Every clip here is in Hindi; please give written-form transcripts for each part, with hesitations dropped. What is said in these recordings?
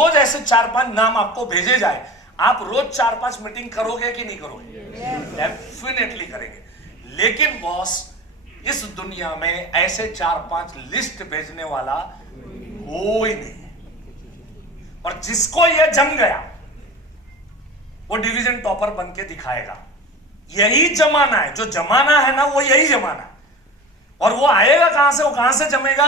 रोज ऐसे 4-5 नाम आपको भेजे जाए, आप रोज 4-5 मीटिंग करोगे कि नहीं करोगे? डेफिनेटली करेंगे। लेकिन बॉस, इस दुनिया में ऐसे 4-5 लिस्ट भेजने वाला कोई नहीं है। और जिसको यह जम गया वो डिवीजन टॉपर बन के दिखाएगा। यही जमाना है, जो जमाना है ना, वो यही जमाना है। और वो आएगा कहां से? वो कहां से जमेगा?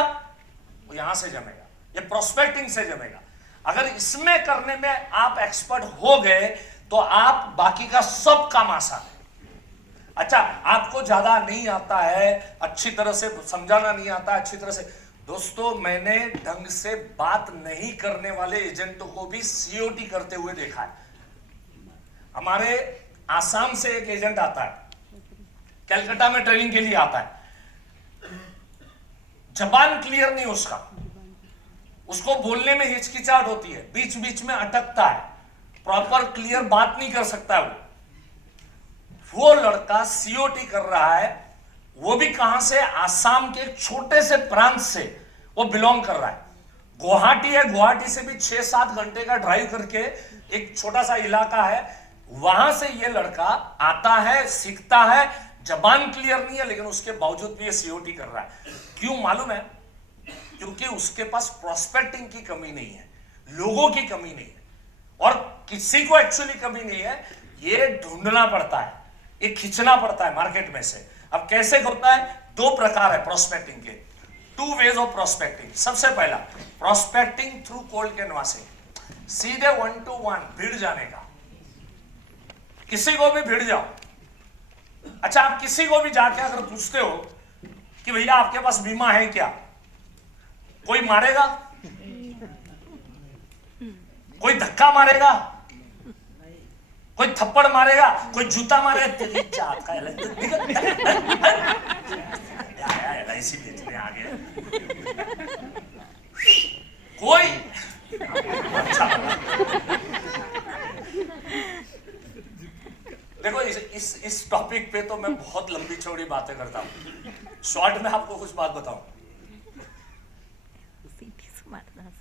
वो यहां से जमेगा, ये प्रोस्पेक्टिंग से जमेगा। अगर इसमें करने में आप एक्सपर्ट हो गए तो आप बाकी का सब काम आसान है। अच्छा, आपको ज्यादा नहीं आता है, अच्छी तरह से समझाना नहीं आता अच्छी तरह से, दोस्तों मैंने ढंग से बात नहीं करने वाले एजेंटों को भी सीओटी करते हुए देखा है। हमारे आसाम से एक एजेंट आता है, कलकत्ता में ट्रेनिंग के लिए आता है, जबान क्लियर नहीं उसका, उसको बोलने में हिचकिचाहट होती है, बीच बीच में अटकता है, प्रॉपर क्लियर बात नहीं कर सकता है। वो लड़का सीओटी कर रहा है, वो भी कहां से? आसाम के एक छोटे से प्रांत से वो बिलोंग कर रहा है। गुवाहाटी है, गुवाहाटी से भी 6-7 घंटे का ड्राइव करके एक छोटा सा इलाका है, वहां से ये लड़का आता है, सीखता है, जबान क्लियर नहीं है लेकिन उसके बावजूद भी ये सीओटी कर रहा है। क्यों मालूम है? क्योंकि उसके पास प्रोस्पेक्टिंग की कमी नहीं है, लोगों की कमी नहीं है, और किसी को एक्चुअली कमी नहीं है, ये ढूंढना पड़ता है, ये खींचना पड़ता है मार्केट में से। अब कैसे होता है? 2 प्रकार है प्रोस्पेक्टिंग के, 2 वेज ऑफ प्रोस्पेक्टिंग। सबसे पहला प्रोस्पेक्टिंग थ्रू कोल्ड कैनवासिंग, सीधे 1-to-1 भिड़ जाने का, किसी को भी भिड़ जाओ। अच्छा, आप किसी को भी जाके अगर पूछते हो कि भैया आपके पास बीमा है क्या, कोई मारेगा? कोई धक्का मारेगा? कोई थप्पड़ मारेगा? कोई जूता मारेगा? तेरी चाट का ऐसी बेचने आ गए कोई। अच्छा, देखो इस टॉपिक पे तो मैं बहुत लंबी चौड़ी बातें करता हूं, शॉर्ट में आपको कुछ बात बताऊं।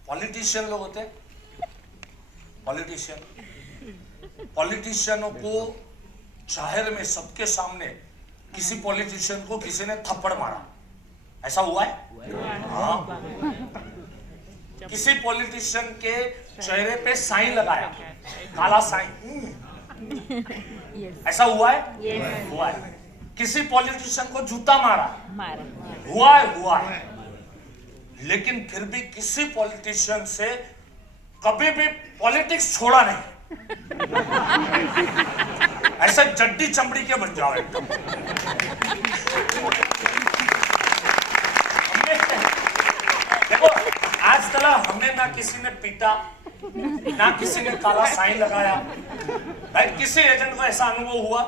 पॉलिटिशियन लोग होते हैं, पॉलिटिशियनों को जाहिर में सबके सामने किसी पॉलिटिशियन को किसी ने थप्पड़ मारा, ऐसा हुआ है? हाँ। किसी पॉलिटिशियन के चेहरे पे साइन लगाया, काला साइन, ऐसा हुआ है? हुआ है। किसी पॉलिटिशियन को जूता मारा, हुआ है। लेकिन फिर भी किसी पॉलिटिशियन से कभी भी पॉलिटिक्स छोड़ा नहीं। ऐसा जड्डी चमड़ी के बन जाओ एकदम। देखो, आज तक हमने ना किसी ने पीटा, ना किसी ने काला साइन लगाया। भाई, किसी एजेंट को ऐसा अनुभव हुआ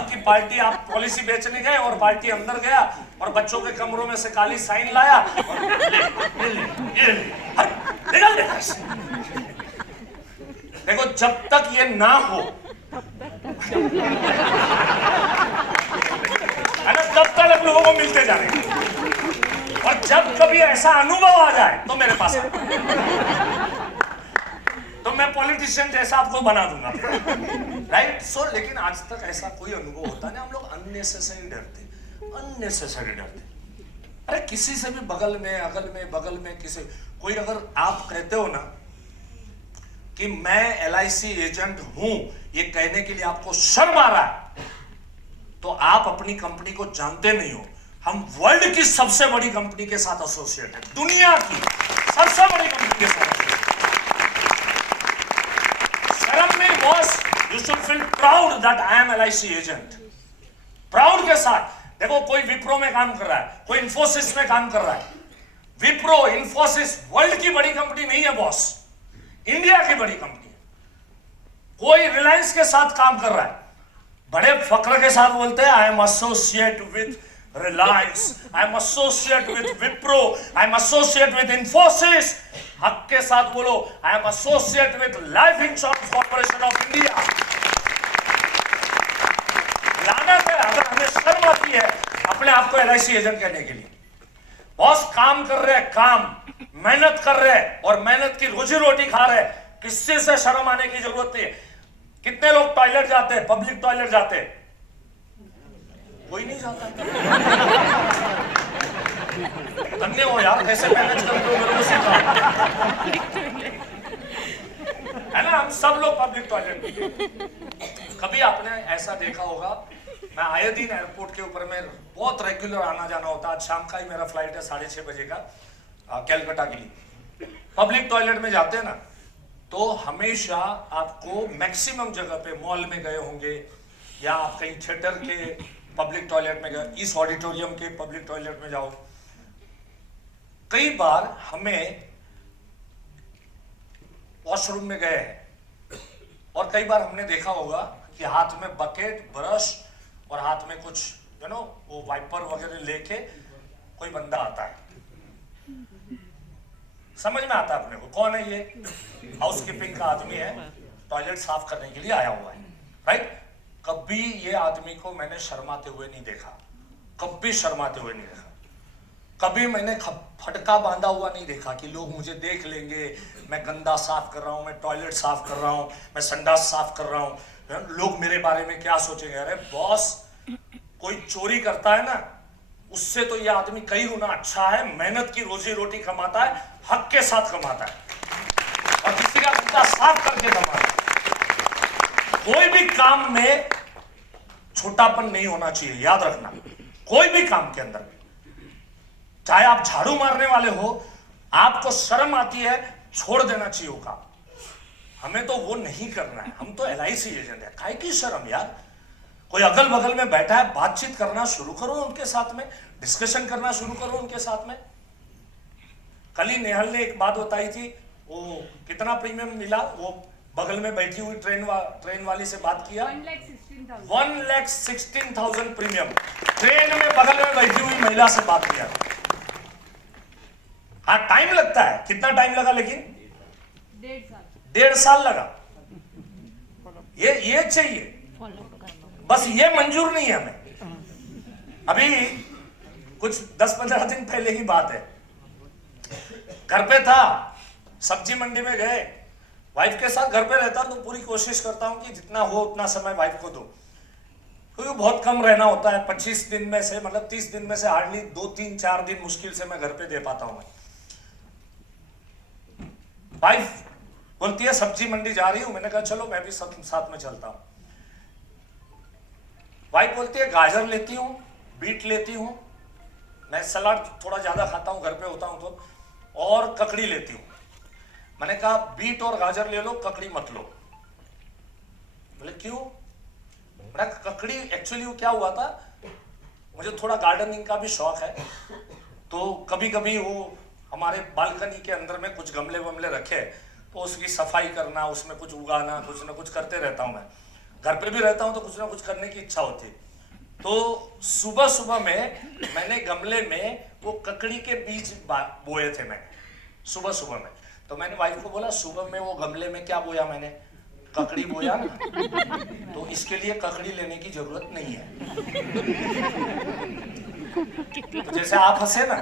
कि पार्टी, आप पॉलिसी बेचने गए और पार्टी अंदर गया और बच्चों के कमरों में से काली साइन लाया और देखो, जब तक ये ना हो है ना, तब तक लोगों को मिलते जाने, और जब कभी ऐसा अनुभव आ जाए तो मेरे पास तो मैं पॉलिटिशियन जैसा आपको बना दूंगा, राइट? सो लेकिन आज तक ऐसा कोई अनुभव होता नहीं। हम लोग अननेसेसरी डरते। अरे किसी से भी बगल में किसी, कोई अगर आप कहते हो ना कि मैं एलआईसी एजेंट हूं, ये कहने के लिए आपको शर्म आ रहा है, तो आप अपनी कंपनी को जानते नहीं हो। हम वर्ल्ड की सबसे बड़ी कंपनी के साथ एसोसिएट है, दुनिया की सबसे बड़ी कंपनी के साथ। शर्म नहीं boss, you should feel proud that I am LIC agent. Proud के साथ। देखो, कोई विप्रो में काम कर रहा है, कोई इंफोसिस में काम कर रहा है। विप्रो, इंफोसिस वर्ल्ड की बड़ी कंपनी नहीं है बॉस, इंडिया की बड़ी कंपनी है। कोई रिलायंस के साथ काम कर रहा है, बड़े फक्र के साथ बोलते हैं I am associate with Reliance, I am associate with Wipro, I am associate with Infosys. हक के साथ बोलो, I am associate with life insurance corporation of India. लानत है अगर हमें शर्म आती है अपने आप को एलआईसी एजेंट कहने के लिए। बॉस काम कर रहे हैं, काम मेहनत कर रहे हैं और मेहनत की रोजी रोटी खा रहे हैं, किसी से शर्म आने की जरूरत नहीं है। कितने लोग टॉयलेट जाते हैं, पब्लिक टॉयलेट जाते हैं? कोई नहीं जाता। धन्य हो यार, कैसे मैनेज करते हो, मेरे को सिखाओ। है ना, हम सब लोग पब्लिक टॉयलेट। कभी आपने ऐसा देखा होगा, मैं आए दिन एयरपोर्ट के ऊपर में बहुत रेगुलर आना जाना होता है। आज शाम का ही मेरा फ्लाइट है 6:30 बजे का कैलकाटा के लिए। पब्लिक टॉयलेट में जाते हैं ना, तो हमेशा आपको मैक्सिमम जगह पे, मॉल में गए होंगे या आप कहीं थिएटर के पब्लिक टॉयलेट में गए, इस ऑडिटोरियम के पब्लिक टॉयलेट में जाओ, कई बार हमें वॉशरूम में गए हैं और कई बार हमने देखा होगा कि हाथ में बकेट, ब्रश और हाथ में कुछ वो वाइपर वगैरह लेके कोई बंदा आता है। समझ में आता है अपने को कौन है ये? हाउसकीपिंग का आदमी है, टॉयलेट साफ करने के लिए आया हुआ है, राइट? कभी ये आदमी को मैंने शर्माते हुए नहीं देखा, कभी शर्माते हुए नहीं देखा। कभी मैंने फटका बांधा हुआ नहीं देखा कि लोग मुझे देख लेंगे, मैं गंदा साफ कर रहा हूं, मैं टॉयलेट साफ कर रहा हूं, मैं संडास साफ कर रहा हूं, लोग मेरे बारे में क्या सोचेंगे। अरे बॉस, कोई चोरी करता है ना, उससे तो ये आदमी कई गुना अच्छा है, मेहनत की रोजी रोटी कमाता है, हक के साथ कमाता है और किसी का गंदा साफ करके कमाता है। कोई भी काम में छोटापन नहीं होना चाहिए, याद रखना। कोई भी काम के अंदर, चाहे आप झाड़ू मारने वाले हो, आपको शर्म आती है, छोड़ देना चाहिए वो काम। हमें तो वो नहीं करना है, हम तो LIC एजेंट है, काहे की शर्म यार। कोई अगल बगल में बैठा है, बातचीत करना शुरू करो उनके साथ में, डिस्कशन करना शुरू करो उनके साथ में। कल ही नेहल ने एक बात बताई थी, वो कितना प्रीमियम मिला, वो बगल में बैठी हुई ट्रेन वाली से बात किया, 1,16,000 प्रीमियम। ट्रेन में बगल में बैठी हुई महिला से बात किया। हाँ, टाइम लगता है। कितना टाइम लगा? लेकिन 1.5 साल लगा। ये चाहिए, बस ये मंजूर नहीं है हमें। अभी कुछ 10-15 दिन पहले की बात है, घर पे था, सब्जी मंडी में गए, वाइफ के साथ घर पे रहता तो पूरी कोशिश करता हूं कि जितना हो उतना समय वाइफ को दो, क्योंकि बहुत कम रहना होता है। 25 दिन में से, मतलब 30 दिन में से हार्डली 2-3-4 दिन मुश्किल से मैं घर पे दे पाता हूं। वाइफ बोलती है सब्जी मंडी जा रही हूं, मैंने कहा चलो मैं भी साथ में चलता हूं। वाइफ बोलती है गाजर लेती हूं, बीट लेती हूं, मैं सलाद थोड़ा ज्यादा खाता हूं, घर पे होता हूं तो, और ककड़ी लेती हूं। मैंने कहा बीट और गाजर ले लो, ककड़ी मत लो। बोले क्यों? मैंने ककड़ी, एक्चुअली क्या हुआ था, मुझे थोड़ा गार्डनिंग का भी शौक है, तो कभी कभी वो हमारे बालकनी के अंदर में कुछ गमले वमले रखे, तो उसकी सफाई करना, उसमें कुछ उगाना, कुछ ना कुछ करते रहता हूं मैं। घर पे भी रहता हूं तो कुछ ना कुछ करने की इच्छा होती। तो सुबह सुबह में मैंने गमले में वो ककड़ी के बीज बोए थे मैंने, सुबह सुबह में। तो मैंने वाइफ को बोला सुबह में वो गमले में क्या बोया मैंने? ककड़ी बोया ना, तो इसके लिए ककड़ी लेने की जरूरत नहीं है। तो जैसे आप हंसे ना,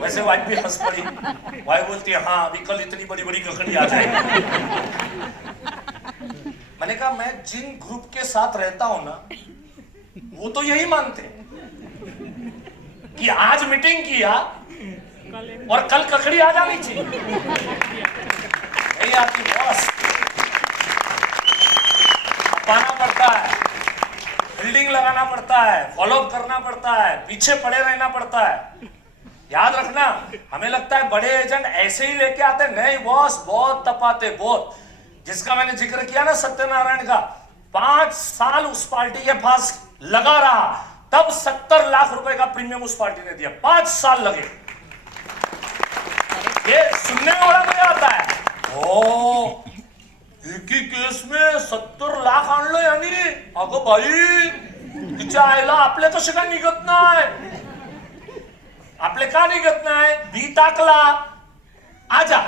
वैसे वाइफ भी हंस पड़ी। वाइफ बोलती है हाँ, अभी कल इतनी बड़ी बड़ी ककड़ी आ जाएगी। मैंने कहा मैं जिन ग्रुप के साथ रहता हूं ना, वो तो यही मानते कि आज मीटिंग किया और कल ककड़ी आ जानी चाहिए। नहीं आती बॉस, पाना पड़ता है, बिल्डिंग लगाना पड़ता है, फॉलो करना पड़ता है, पीछे पड़े रहना पड़ता है। याद रखना, हमें लगता है बड़े एजेंट ऐसे ही लेके आते, नहीं बॉस, बहुत तपाते, बहुत। जिसका मैंने जिक्र किया ना सत्यनारायण का, 5 साल उस पार्टी के पास लगा रहा, तब 70 लाख रुपए का प्रीमियम उस पार्टी ने दिया। 5 साल लगे। ये सुनने में बड़ा मजा आता है। ओ, एक ही केस में 70 लाख आणलं यांनी, अगं बाई, तिच्या आईला आपले कसे काय निघत नाही? आपले का निघत नाही? बी टाकला, आजा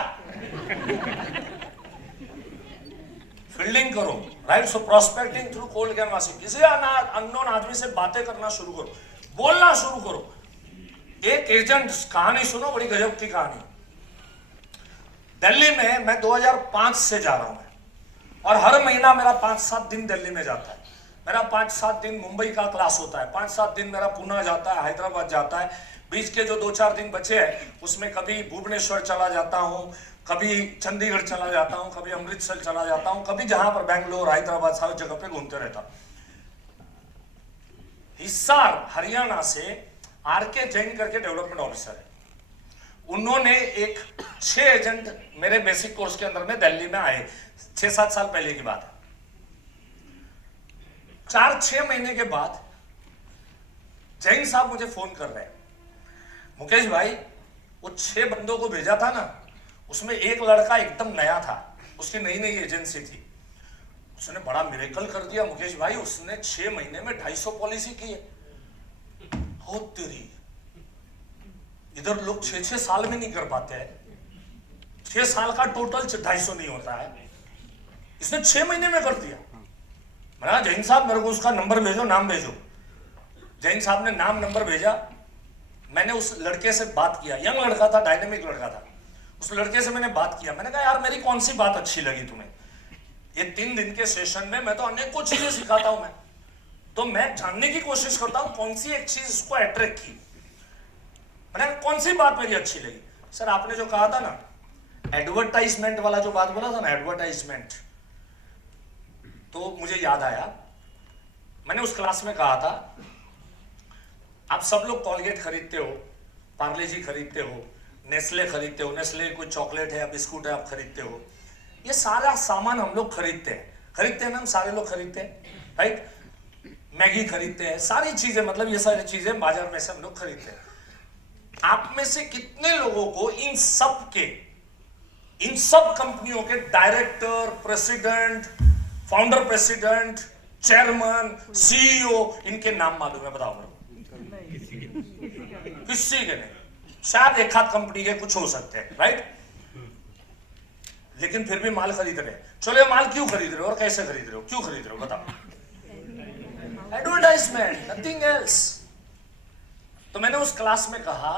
फील्डिंग करो, राइट? सो प्रोस्पेक्टिंग थ्रू कोल्ड कैनवासिंग, किसी अननोन आदमी से बातें करना शुरू करो, बोलना शुरू करो। एक एजेंट, कहानी सुनो, बड़ी गजब की कहानी। दिल्ली में मैं 2005 से जा रहा हूं और हर महीना मेरा 5-7 दिन दिल्ली में जाता है। मेरा 5-7 दिन मुंबई का क्लास होता है, 5-7 दिन मेरा पुणे जाता है, हैदराबाद जाता है। बीच के जो 2-4 दिन बचे हैं उसमें कभी भुवनेश्वर चला जाता हूं, कभी चंडीगढ़ चला जाता हूं, कभी अमृतसर चला जाता हूं, कभी जहां पर बैंगलोर, हैदराबाद, सारी जगह पे घूमते रहता हूं। हिसार हरियाणा से आरके जैन करके डेवलपमेंट ऑफिसर है, उन्होंने एक 6 एजेंट मेरे बेसिक कोर्स के अंदर में दिल्ली में आए, 6-7 साल पहले की बात है। 4-6 महीने के बाद जैन साहब मुझे फोन कर रहे हैं, मुकेश भाई वो 6 बंदों को भेजा था ना, उसमें एक लड़का एकदम नया था, उसकी नई नई एजेंसी थी, उसने बड़ा मिरेकल कर दिया मुकेश भाई, उसने 6 महीने में 250 पॉलिसी की है। हो तेरी, इधर लोग 6-6 साल में नहीं कर पाते हैं, 6 साल का टोटल 250 नहीं होता है, इसने 6 महीने में कर दिया। मैंने जैन साहब मेरे को उसका नंबर भेजो, नाम भेजो। जैन साहब ने नाम नंबर भेजा, मैंने उस लड़के से बात किया, यंग लड़का था, डायनेमिक लड़का था, उस लड़के से मैंने बात किया। मैंने कहा यार मेरी कौन सी बात अच्छी लगी तुम्हें? ये 3 दिन के सेशन में मैं तो अनेकों चीजें सिखाता हूं, तो मैं जानने की कोशिश करता हूं कौन सी एक चीज उसको अट्रैक्ट की। मैंने कौन सी बात मेरी अच्छी लगी? सर आपने जो कहा था ना, एडवर्टाइजमेंट वाला जो बात बोला था ना, एडवर्टाइजमेंट, तो मुझे याद आया, मैंने उस क्लास में कहा था आप सब लोग कॉलगेट खरीदते हो, पार्ले जी खरीदते हो, नेस्ले खरीदते हो, नेस्ले कोई चॉकलेट है या बिस्कुट है आप खरीदते हो, ये सारा सामान हम लोग खरीदते हैं ना, हम सारे लोग खरीदते हैं, राइट? मैगी खरीदते हैं, सारी चीजें, मतलब ये सारी चीजें बाजार में से हम लोग खरीदते हैं। आप में से कितने लोगों को इन सब कंपनियों के director, president, founder president, chairman, CEO, इनके नाम मालूम है? बताओ मेरे को। किसी के नहीं, शायद एक आध कंपनी के कुछ हो सकते हैं, राइट? लेकिन फिर भी माल खरीद रहे हैं। चलो ये माल क्यों खरीद रहे हो और कैसे खरीद रहे हो, क्यों खरीद रहे हो बताओ? Advertisement, nothing else. तो मैंने उस क्लास में कहा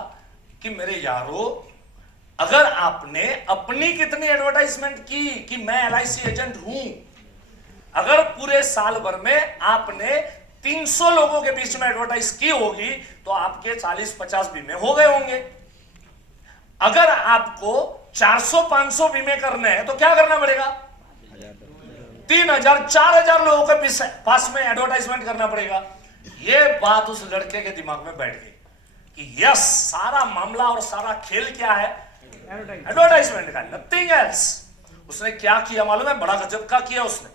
कि मेरे यारो, अगर आपने अपनी कितनी एडवर्टाइजमेंट की कि मैं LIC एजेंट हूं, अगर पूरे साल भर में आपने 300 लोगों के बीच में एडवर्टाइज की होगी तो आपके 40-50 बीमे हो गए होंगे। अगर आपको 400-500 बीमे करने हैं तो क्या करना पड़ेगा? 3000-4000 लोगों के पास में एडवर्टाइजमेंट करना पड़ेगा। ये बात उस लड़के के दिमाग में बैठ गई कि यस, सारा मामला और सारा खेल क्या है? एडवर्टाइजमेंट का, नथिंग एल्स। उसने क्या किया मालूम है? बड़ा गजब का किया उसने,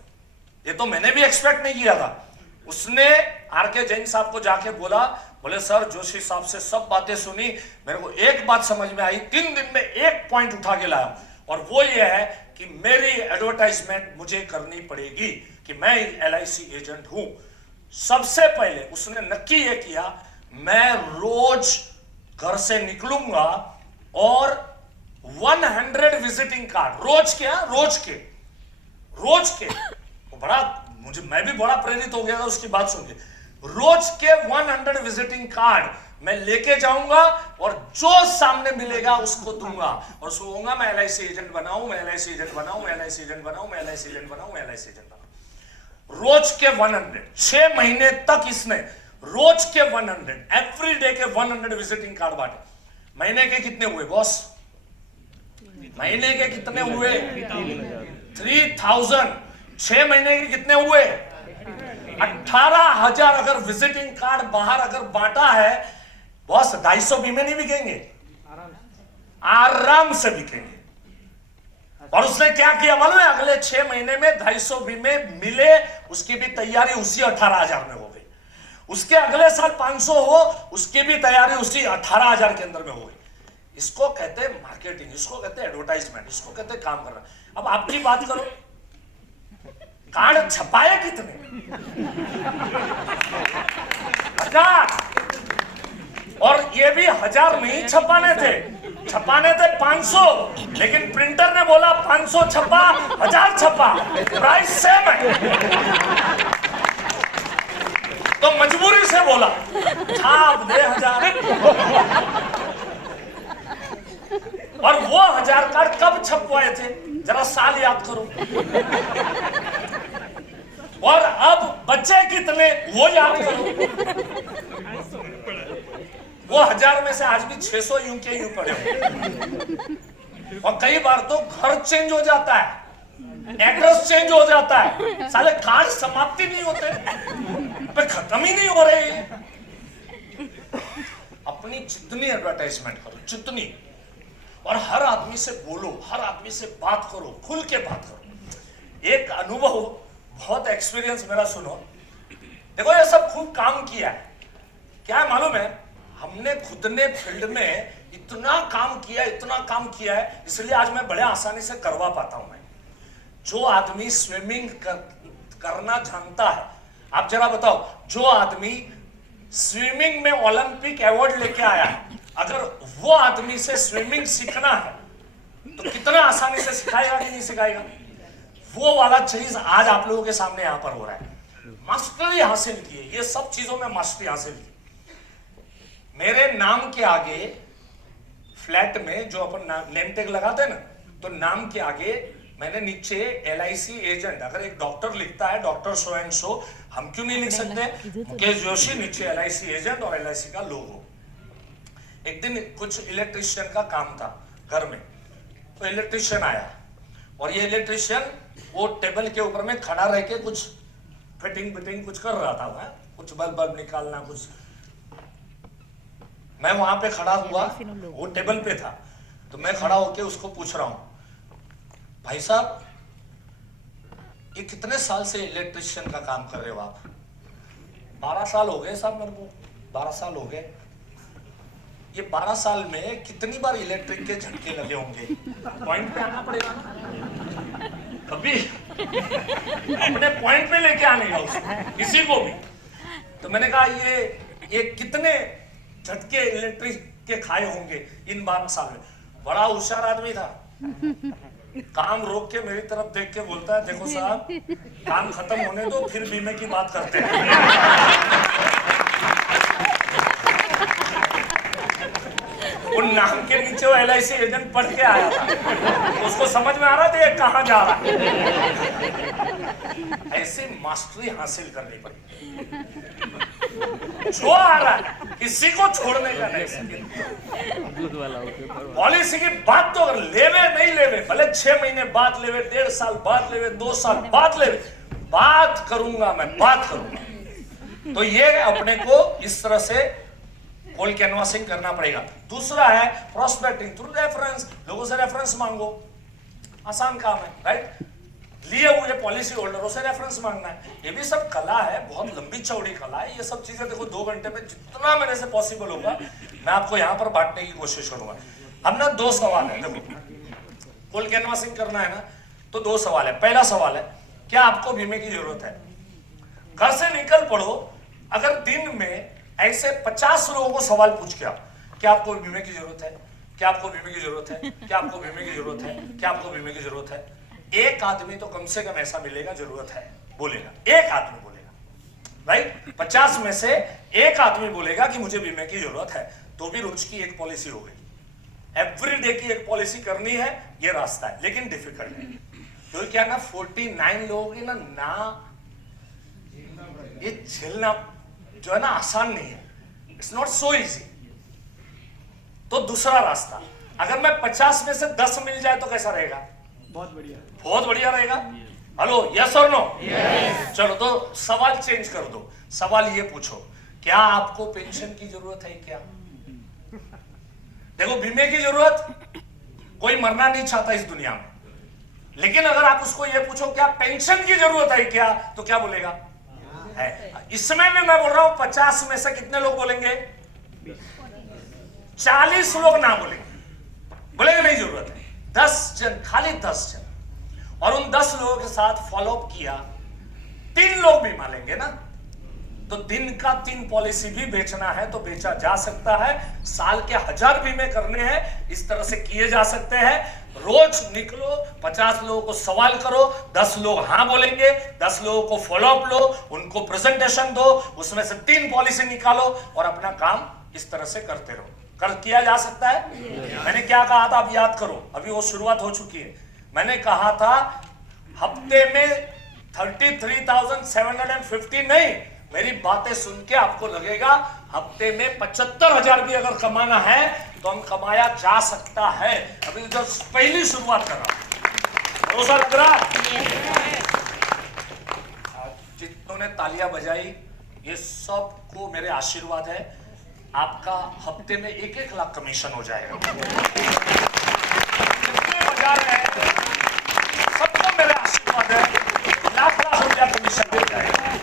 ये तो मैंने भी एक्सपेक्ट नहीं किया था। उसने आरके जैन साहब को जाके बोले सर जोशी साहब से सब बातें सुनी, मेरे को एक बात समझ में आई, 3 दिन में एक पॉइंट उठा के लाया, और वो ये है कि मेरी एडवर्टाइजमेंट मुझे करनी पड़ेगी कि मैं LIC एजेंट हूं। सबसे पहले उसने नक्की ये किया, मैं रोज घर से निकलूंगा और 100 विजिटिंग कार्ड, रोज के वो बड़ा, मैं भी बड़ा प्रेरित हो गया था उसकी बात सुन के। रोज के 100 विजिटिंग कार्ड मैं लेके जाऊंगा और जो सामने मिलेगा उसको दूंगा और सोऊंगा मैं LIC एजेंट बनाऊं, मैं LIC एजेंट बनाऊं, मैं LIC एजेंट बनाऊं, मैं LIC एजेंट बनाऊं, मैं LIC एजेंट बनाऊं। रोज के 100, 6 महीने तक इसने रोज के 100, एवरी डे के 100 विजिटिंग कार्ड बांटे। महीने के कितने हुए बॉस? महीने के कितने हुए? 3000। 6 महीने के कितने हुए? 18,000। अगर विजिटिंग कार्ड बाहर अगर बांटा है बॉस, 250 बीमे नहीं बिकेंगे? आराम से बिकेंगे। और उसने क्या किया मालूम है? अगले 6 महीने में 250 बीमे मिले, उसकी भी तैयारी उसी 18,000 में हो गई। उसके अगले साल 500 हो, उसकी भी तैयारी उसी 18,000 के अंदर में हो गई। इसको कहते हैं मार्केटिंग, इसको कहते हैं एडवर्टाइजमेंट, इसको कहते हैं काम करना। अब आपकी बात करो, कार्ड छपाए कितने? 1000। और ये भी 1000 नहीं छपाने थे 500, लेकिन प्रिंटर ने बोला 500 छपा, 1000 छपा, प्राइस सेम है, तो मजबूरी से बोला छाप दे 1000। और वो 1000 कार्ड कब छपवाए थे, जरा साल याद करो। और अब बच्चे कितने वो याद करो। वो 1000 में से आज भी 600 यूं के यूं पड़े हो। और कई बार तो घर चेंज हो जाता है, एड्रेस चेंज हो जाता है, साले कार्ड समाप्ति नहीं होते, पे खत्म ही नहीं हो रहे हैं। अपनी जितनी एडवर्टाइजमेंट करो, जितनी, और हर आदमी से बोलो, हर आदमी से बात करो, खुल के बात करो। एक अनुभव, बहुत एक्सपीरियंस मेरा सुनो। देखो ये सब खूब काम किया है, क्या है मालूम है, हमने खुद ने फील्ड में इतना काम किया, इतना काम किया है, इसलिए आज मैं बड़े आसानी से करवा पाता हूं। मैं, जो आदमी स्विमिंग करना जानता है, आप जरा बताओ, जो आदमी स्विमिंग में ओलंपिक अवार्ड लेके आया है, अगर वो आदमी से स्विमिंग सीखना है तो कितना आसानी से सिखाएगा कि नहीं सिखाएगा। वो वाला चीज आज आप लोगों के सामने यहां पर हो रहा है। मास्टरी हासिल की है, ये सब चीजों में मास्टरी हासिल की। मेरे नाम के आगे फ्लैट में जो अपन नेम टैग लगाते हैं ना, तो नाम के आगे मैंने नीचे LIC एजेंट, अगर एक डॉक्टर लिखता है डॉक्टर सो एंड सो, हम क्यों नहीं लिख सकते मुकेश जोशी, नीचे LIC एजेंट और LIC का लोगो। एक दिन कुछ इलेक्ट्रिशियन का काम था घर में, तो इलेक्ट्रिशियन आया और ये इलेक्ट्रिशियन वो टेबल के ऊपर में खड़ा रह के कुछ फिटिंग कुछ कर रहा था, वह कुछ बल्ब निकालना कुछ। मैं वहां पे खड़ा हुआ, वो टेबल पे था, तो मैं खड़ा होके उसको पूछ रहा हूं, भाई साहब ये कितने साल से इलेक्ट्रिशियन का काम कर रहे हो आप? 12 साल हो गए साहब, मेरे को 12 साल हो गए। ये 12 साल में कितनी बार इलेक्ट्रिक के झटके लगे होंगे? पॉइंट पे आना पड़ेगा ना, कभी अपने पॉइंट पे लेके आने का उसको, किसी को भी। तो मैंने कहा ये कितने झटके इलेक्ट्रिक के खाए होंगे इन 12 साल में? बड़ा होशियार आदमी था, काम रोक के मेरी तरफ देख के बोलता है, देखो साहब काम खत्म होने दो, फिर बीमे की बात करते हैं। उन नाम के नीचे वो LIC एजेंट पढ़ के आया था, उसको समझ में आ रहा था ये कहां जा रहा है। ऐसे मास्टरी हासिल करनी पड़ेगी, जो आ रहा है किसी को छोड़ने का नहीं। पॉलिसी की बात तो अगर लेवे नहीं लेवे, भले 6 महीने बाद लेवे, 1.5 साल बाद लेवे, 2 साल बाद लेवे, बात करूंगा मैं, बात करूंगा। तो ये अपने को इस तरह से कोल्ड कैनवासिंग करना पड़ेगा। दूसरा है प्रोस्पेक्टिंग थ्रू रेफरेंस, लोगों से रेफरेंस मांगो, आसान काम है, राइट। लिए हुए पॉलिसी होल्डरों से रेफरेंस मांगना है, ये भी सब कला है, बहुत लंबी चौड़ी कला है। ये सब चीजें देखो 2 घंटे में जितना मेरे से पॉसिबल होगा मैं आपको यहाँ पर बांटने की कोशिश करूंगा। हम ना 2 सवाल है, देखो कोल्ड कैनवासिंग करना है ना, तो 2 सवाल है। पहला सवाल है, क्या आपको बीमे की जरूरत है? घर से निकल पड़ो, अगर दिन में ऐसे 50 लोगों को सवाल पूछ के आओ, क्या आपको बीमे की जरूरत है, क्या आपको बीमे की जरूरत है, क्या आपको बीमे की जरूरत है, क्या आपको बीमे की जरूरत है, एक आदमी तो कम से कम ऐसा मिलेगा जरूरत है बोलेगा, एक आदमी बोलेगा, राइट। 50 में से एक आदमी बोलेगा कि मुझे बीमे की जरूरत है, तो भी रोज की एक पॉलिसी हो गई। एवरीडे की एक पॉलिसी करनी है, ये रास्ता है, लेकिन डिफिकल्ट है। तो क्या ना 49 लोगों की ना ये झेलना जो है ना आसान नहीं है, इट्स नॉट सो इजी। तो दूसरा रास्ता, अगर मैं 50 में से 10 मिल जाए तो कैसा रहेगा? बहुत बढ़िया, बहुत बढ़िया रहेगा। हेलो, यस और नो? चलो तो सवाल चेंज कर दो, सवाल ये पूछो, क्या आपको पेंशन की जरूरत है क्या? देखो बीमे की जरूरत, कोई मरना नहीं चाहता इस दुनिया में, लेकिन अगर आप उसको ये पूछो क्या पेंशन की जरूरत है क्या, तो क्या बोलेगा? है। इसमें भी मैं बोल रहा हूं 50 में से कितने लोग बोलेंगे? 40 लोग ना बोलेंगे, बोलेंगे नहीं जरूरत है। 10 जन, खाली 10 जन, और उन 10 लोगों के साथ फॉलोअप किया, 3 लोग भी मानेंगे ना, तो दिन का 3 पॉलिसी भी बेचना है तो बेचा जा सकता है। साल के 1000 बीमे करने हैं, इस तरह से किए जा सकते हैं। रोज निकलो, 50 लोगों को सवाल करो, 10 लोग हाँ बोलेंगे, 10 लोगों को फॉलोअप लो, उनको प्रेजेंटेशन दो, उसमें से 3 पॉलिसी निकालो और अपना काम इस तरह से करते रहो। किया जा सकता है। मैंने क्या कहा था, आप याद करो, अभी वो शुरुआत हो चुकी है। मैंने कहा था हफ्ते में 33,750 नहीं, मेरी बातें सुन के आपको लगेगा हफ्ते में 75,000 भी अगर कमाना है तो हम कमाया जा सकता है। अभी तो पहली शुरुआत कर रहा हूं, भरोसा लग रहा है? जितनों ने तालियां बजाई ये सबको मेरे आशीर्वाद है, आपका हफ्ते में 1-1 लाख कमीशन हो जाएगा। जितने बाजार है सबको मेरा आशीर्वाद है, लाख रुपया कमीशन हो जाएगा।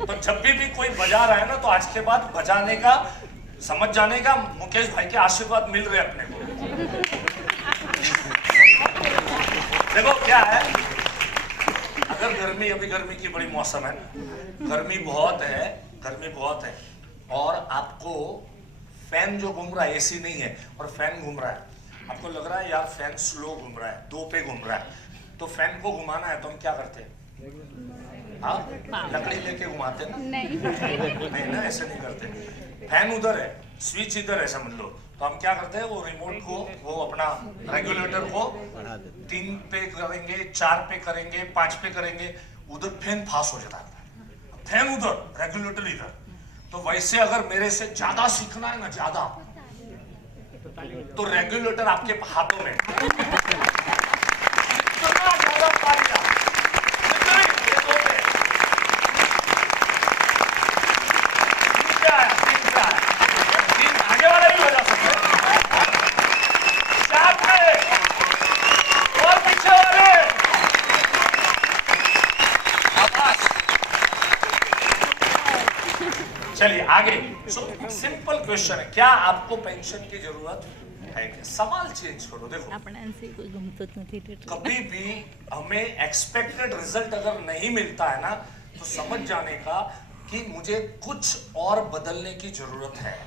तो जब भी कोई बाजार आए ना तो आज के बाद बजाने का, समझ जाने का मुकेश भाई के आशीर्वाद मिल रहे अपने को। देखो क्या है, अगर गर्मी, अभी गर्मी की बड़ी मौसम है, गर्मी बहुत है और आपको फैन जो घूम रहा है, एसी नहीं है और फैन घूम रहा है, आपको लग रहा है यार फैन स्लो घूम रहा है, 2 पे घूम रहा है, तो फैन को घुमाना है तो हम क्या करते हैं? हाँ, लकड़ी लेके घुमाते हैं ना? नहीं ना, ऐसे नहीं करते। फैन उधर है, स्विच इधर है समझ लो, तो हम क्या करते हैं, वो रिमोट को, वो अपना रेगुलेटर को 3 पे करेंगे, 4 पे करेंगे, 5 पे करेंगे, उधर फैन फास्ट हो जाता है, फैन उधर, रेगुलेटर इधर। तो वैसे अगर मेरे से ज्यादा सीखना है ना, ज्यादा, तो रेगुलेटर आपके हाथों में, जितना ज्यादा पारिया, आगे वाला भी हो जा सकता है, और पीछे वाले चलिए आगे। सिंपल क्वेश्चन है, क्या आपको पेंशन की जरूरत है? क्या सवाल चेंज करो। देखो कभी भी हमें एक्सपेक्टेड रिजल्ट अगर नहीं मिलता है ना, तो समझ जाने का कि मुझे कुछ और बदलने की जरूरत है।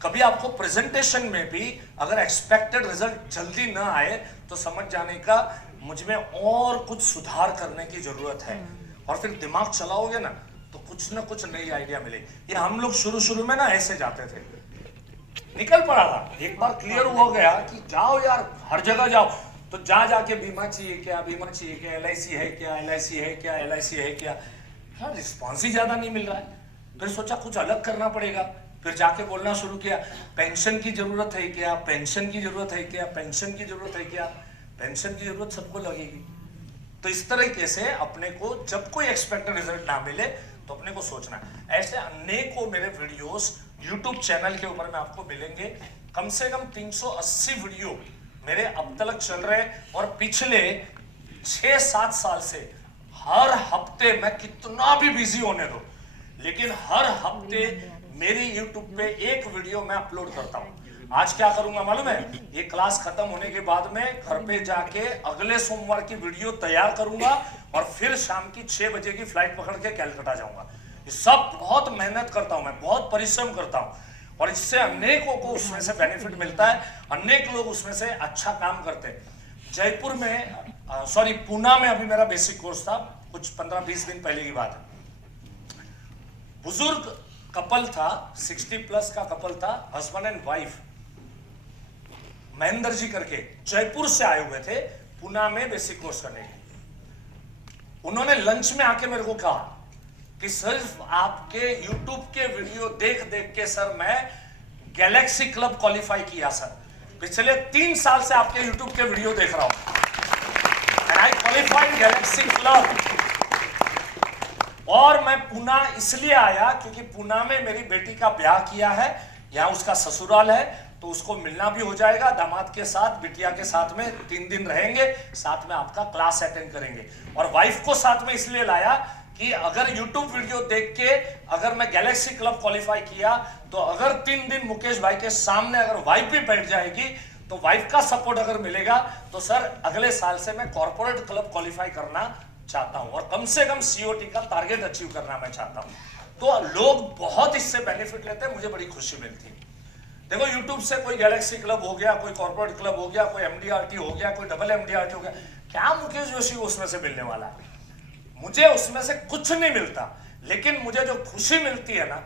कभी आपको प्रेजेंटेशन में भी अगर एक्सपेक्टेड रिजल्ट जल्दी ना आए तो समझ जाने का मुझ में और कुछ सुधार करने की जरूरत है, और फिर दिमाग चलाओगे ना तो कुछ ना कुछ नई आइडिया मिलेगी। ये हम लोग शुरू में ना ऐसे जाते थे, निकल पड़ा था, एक बार क्लियर हो गया कि जाओ यार हर जगह जाओ, तो जाके बीमा चाहिए क्या, बीमा चाहिए क्या, LIC है क्या, LIC है क्या, LIC है क्या, यार रिस्पॉन्स ही ज्यादा नहीं मिल रहा है। फिर सोचा कुछ अलग करना पड़ेगा, फिर जाके बोलना शुरू किया, पेंशन की जरूरत है क्या, पेंशन की जरूरत है क्या, पेंशन की जरूरत है क्या, पेंशन की जरूरत सबको लगेगी। तो इस तरीके से अपने को जब कोई एक्सपेक्टेड रिजल्ट ना मिले तो अपने को सोचना है। ऐसे अनेकों मेरे वीडियोस YouTube चैनल के ऊपर में आपको मिलेंगे, कम से कम 380 वीडियो मेरे अब तक चल रहे, और पिछले 6-7 साल से हर हफ्ते, मैं कितना भी बिजी होने दो, लेकिन हर हफ्ते मेरी YouTube पे एक वीडियो मैं अपलोड करता हूं। आज क्या करूंगा मालूम है? ये क्लास खत्म होने के बाद में घर पे जाके अगले सोमवार की वीडियो तैयार करूंगा और फिर शाम की 6 बजे की फ्लाइट पकड़ के कलकत्ता जाऊंगा। ये सब बहुत मेहनत करता हूं मैं, बहुत परिश्रम करता हूं, और इससे अनेकों को उसमें से बेनिफिट मिलता है, अनेक लोग उसमें से अच्छा काम करते हैं। जयपुर में पूना में अभी मेरा बेसिक कोर्स था, कुछ 15-20 दिन पहले की बात है। बुजुर्ग कपल था, 60+ का कपल था, husband and wife, Mahendra ji करके जयपुर से आए हुए थे पुणे में बेसिक कोर्स करने के। उन्होंने लंच में आके मेरे को कहा कि सिर्फ आपके YouTube के वीडियो देख देख के सर मैं गैलेक्सी क्लब क्वालिफाई किया सर, पिछले 3 साल से आपके YouTube के वीडियो देख रहा हूं, and I qualified Galaxy club. और मैं पुणे इसलिए आया क्योंकि पुणे में मेरी बेटी का ब्याह किया है, यहाँ उसका ससुराल है, तो उसको मिलना भी हो जाएगा, दामाद के साथ, बिटिया के साथ में 3 दिन रहेंगे, साथ में आपका क्लास अटेंड करेंगे। और वाइफ को साथ में इसलिए लाया कि अगर YouTube वीडियो देख के अगर मैं गैलेक्सी क्लब क्वालिफाई किया, तो अगर 3 दिन मुकेश भाई के सामने अगर वाइफ भी बैठ जाएगी, तो वाइफ का सपोर्ट अगर मिलेगा, तो सर अगले साल से मैं कॉर्पोरेट क्लब क्वालिफाई करना चाहता हूं, और कम से कम COT का टारगेट अचीव करना मैं चाहता हूं। तो लोग बहुत इससे बेनिफिट लेते हैं, मुझे बड़ी खुशी मिलती है। देखो YouTube से कोई गैलेक्सी क्लब हो गया, कोई कॉर्पोरेट क्लब हो गया, कोई MDRT हो गया, कोई डबल MDRT हो गया, क्या मुकेश जोशी को उसमें से मिलने वाला है? मुझे उसमें से कुछ नहीं मिलता, लेकिन मुझे जो खुशी मिलती है ना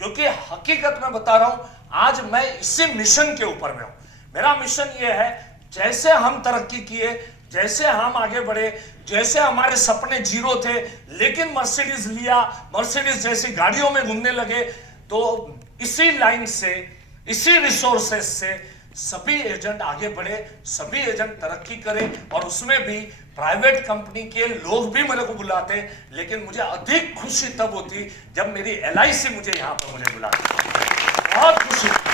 क्योंकि हकीकत में बता रहा हूं, आज मैं इसी मिशन के ऊपर में हूं। मेरा मिशन ये है, जैसे हम तरक्की किए, जैसे हम आगे बढ़े, जैसे हमारे सपने जीरो थे लेकिन मर्सिडीज लिया, मर्सिडीज जैसी गाड़ियों में घूमने लगे, तो इसी लाइन से, इसी रिसोर्सेस से सभी एजेंट आगे बढ़े, सभी एजेंट तरक्की करें। और उसमें भी प्राइवेट कंपनी के लोग भी मेरे को बुलाते, लेकिन मुझे अधिक खुशी तब होती जब मेरी LIC मुझे यहां पर मुझे बुलाती। बहुत खुशी।